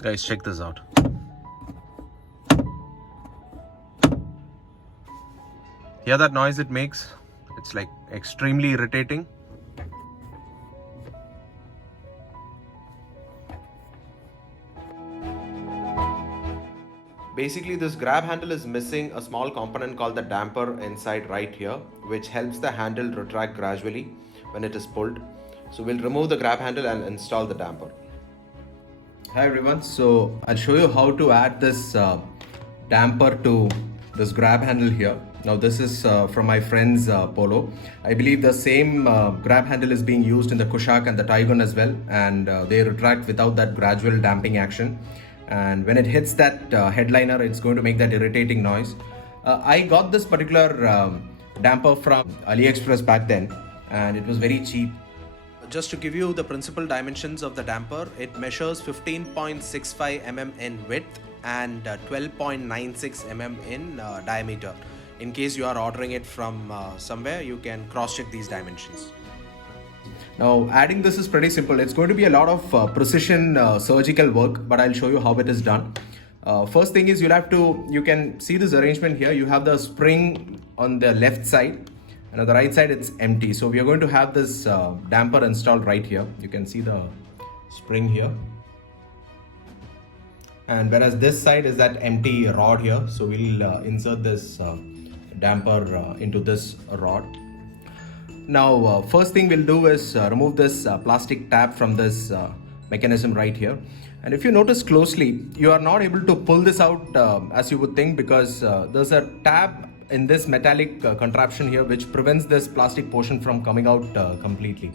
Guys, check this out. Hear that noise it makes? It's like extremely irritating. Basically, this grab handle is missing a small component called the damper inside right here, which helps the handle retract gradually when it is pulled. So we'll remove the grab handle and install the damper. Hi everyone, so I'll show you how to add this damper to this grab handle here. Now this is from my friend's Polo. I believe the same grab handle is being used in the Kushaq and the Taigun as well, and they retract without that gradual damping action. And when it hits that headliner, it's going to make that irritating noise. I got this particular damper from AliExpress back then, and it was very cheap. Just to give you the principal dimensions of the damper, it measures 15.65 mm in width and 12.96 mm in diameter. In case you are ordering it from somewhere, you can cross-check these dimensions. Now, adding this is pretty simple. It's going to be a lot of precision surgical work, but I'll show you how it is done. First thing is you can see this arrangement here. You have the spring on the left side, and on the right side it's empty. So we are going to have this damper installed right here. You can see the spring here. And whereas this side is that empty rod here. So we'll insert this damper into this rod. Now, first thing we'll do is remove this plastic tab from this mechanism right here. And if you notice closely, you are not able to pull this out as you would think, because there's a tab in this metallic contraption here which prevents this plastic portion from coming out completely.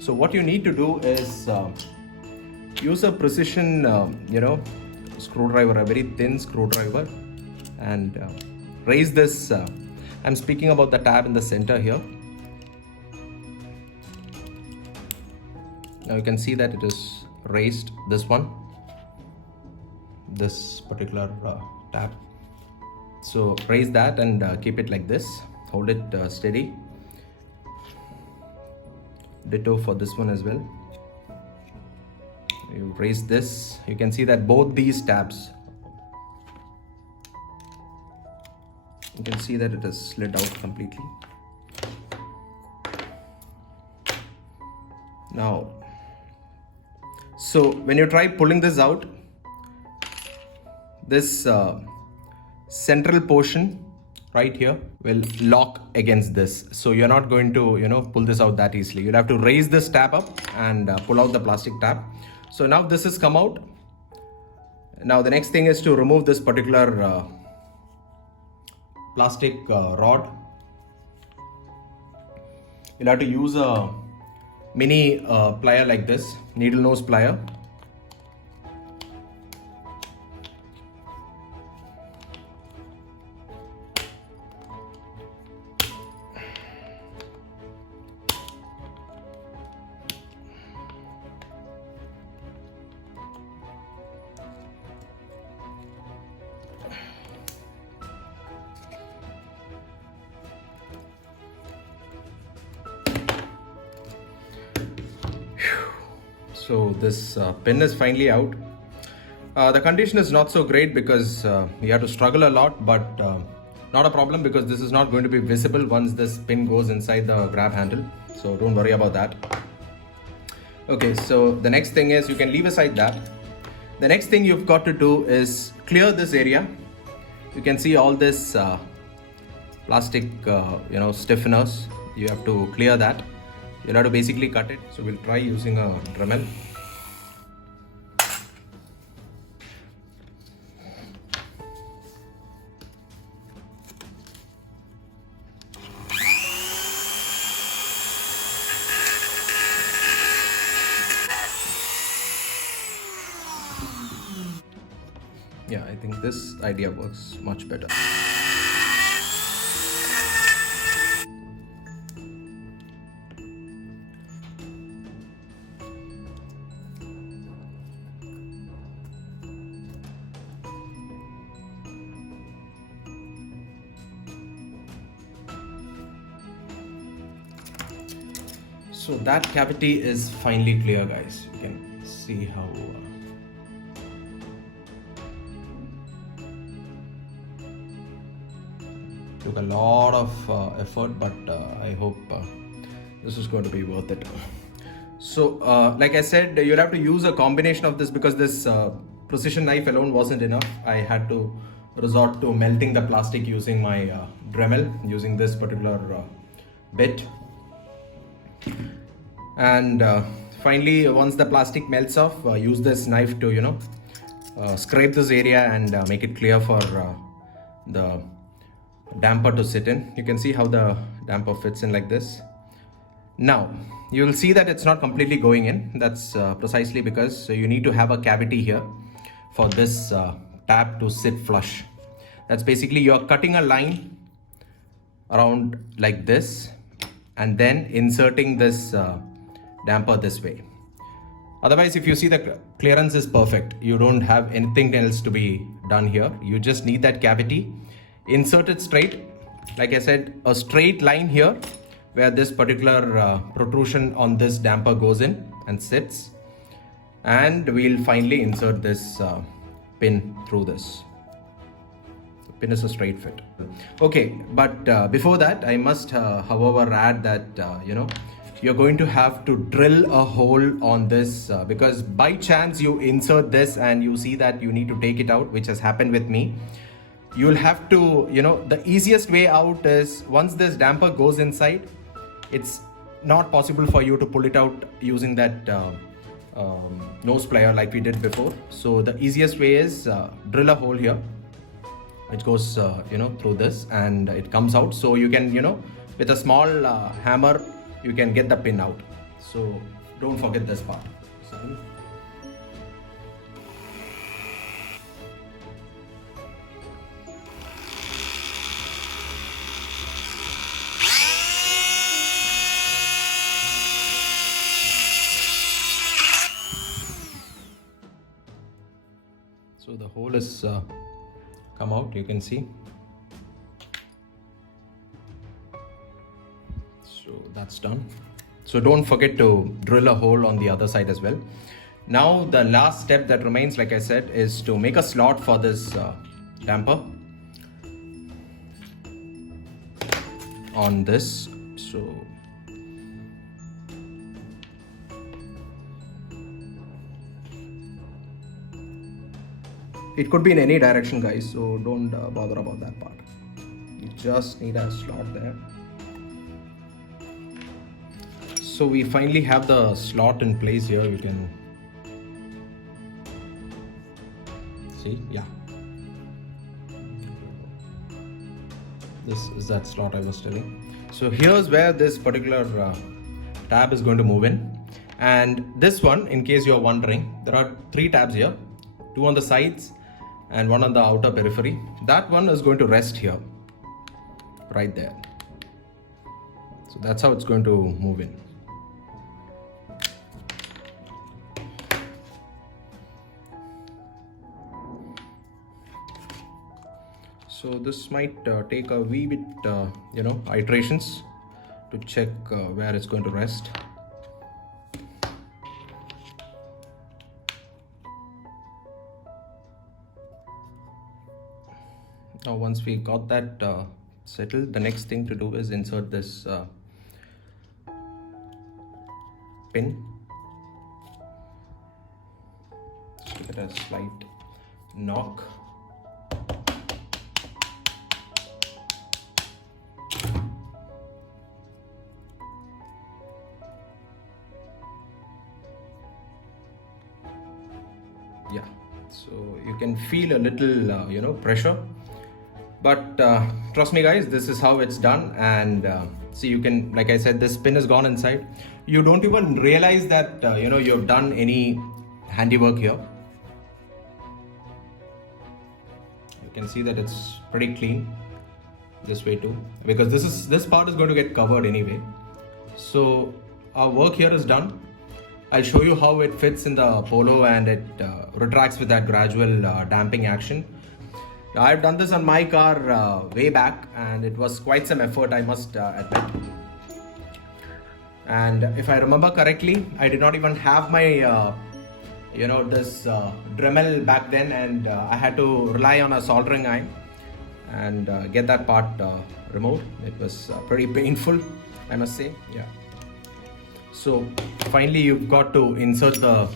So what you need to do is use a precision, screwdriver, a very thin screwdriver, and raise this. I'm speaking about the tab in the center here. Now you can see that it is raised, this particular tab. So raise that and keep it like this. Hold it steady. Ditto for this one as well. You raise this. You can see that both these tabs, you can see that it is slid out completely. Now, so when you try pulling this out, this central portion right here will lock against this. So you're not going to, pull this out that easily. You'll have to raise this tab up and pull out the plastic tab. So now this has come out. Now the next thing is to remove this particular plastic rod. You'll have to use a mini plier like this, needle nose plier. So this pin is finally out. The condition is not so great because you have to struggle a lot, but not a problem because this is not going to be visible once this pin goes inside the grab handle. So don't worry about that. Okay, so the next thing is you can leave aside that. The next thing you've got to do is clear this area. You can see all this plastic, stiffeners. You have to clear that. You'll have to basically cut it. So we'll try using a Dremel. Yeah, I think this idea works much better. So that cavity is finally clear, guys. You can see how Took a lot of effort, but I hope this is going to be worth it. So like I said, you'll have to use a combination of this because this precision knife alone wasn't enough. I had to resort to melting the plastic using my Dremel, using this particular bit. And finally, once the plastic melts off, use this knife to scrape this area and make it clear for the damper to sit in. You can see how the damper fits in like this. Now you will see that it's not completely going in. That's precisely because you need to have a cavity here for this tab to sit flush. That's basically you're cutting a line around like this and then inserting this damper this way. Otherwise, if you see, the clearance is perfect. You don't have anything else to be done here. You just need that cavity. Insert it straight. Like I said, a straight line here where this particular protrusion on this damper goes in and sits. And we'll finally insert this pin through this. The pin is a straight fit. Okay, but before that, I must, however, add that, you're going to have to drill a hole on this because by chance you insert this and you see that you need to take it out, which has happened with me. You'll have to, the easiest way out is once this damper goes inside, it's not possible for you to pull it out using that nose plier like we did before. So the easiest way is drill a hole here, which goes, through this and it comes out. So you can, with a small hammer, you can get the pin out. So don't forget this part. So the hole is come out, you can see. So that's done. So don't forget to drill a hole on the other side as well. Now the last step that remains, like I said, is to make a slot for this damper on this. So it could be in any direction, guys, so don't bother about that part. You just need a slot there. So we finally have the slot in place here. You can see, yeah. This is that slot I was telling. So here's where this particular tab is going to move in. And this one, in case you're wondering, there are 3 tabs here, 2 on the sides and 1 on the outer periphery. That one is going to rest here, right there. So that's how it's going to move in. So this might take a wee bit, iterations to check where it's going to rest. Now once we got that settled, the next thing to do is insert this pin. Just give it a slight knock. Yeah, so you can feel a little pressure, but trust me guys, this is how it's done. And see, you can, like I said, this pin is gone inside. You don't even realize that you've done any handiwork here. You can see that it's pretty clean this way too, because this part is going to get covered anyway. So our work here is done. I'll show you how it fits in the Polo, and it retracts with that gradual damping action. I've done this on my car way back, and it was quite some effort, I must admit. And if I remember correctly, I did not even have my this Dremel back then, and I had to rely on a soldering iron. and get that part removed. It was pretty painful, I must say. Yeah. So finally you've got to insert the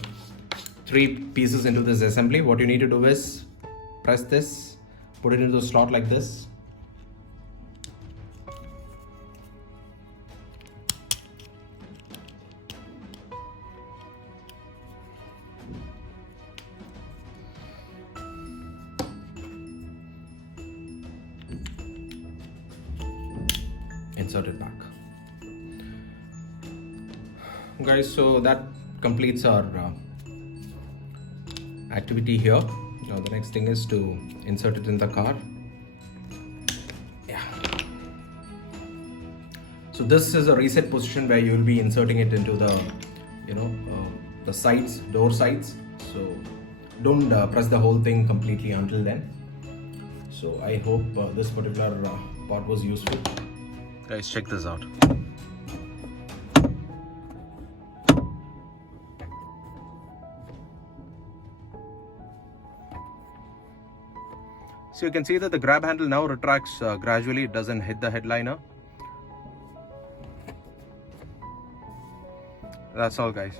3 pieces into this assembly. What you need to do is press this, put it into the slot like this. Insert it back. Guys, so that completes our activity here. Now the next thing is to insert it in the car. Yeah. So this is a reset position where you will be inserting it into the the sides, door sides. So don't press the whole thing completely until then. So I hope this particular part was useful. Guys, check this out. So you can see that the grab handle now retracts gradually. It doesn't hit the headliner. That's all, guys.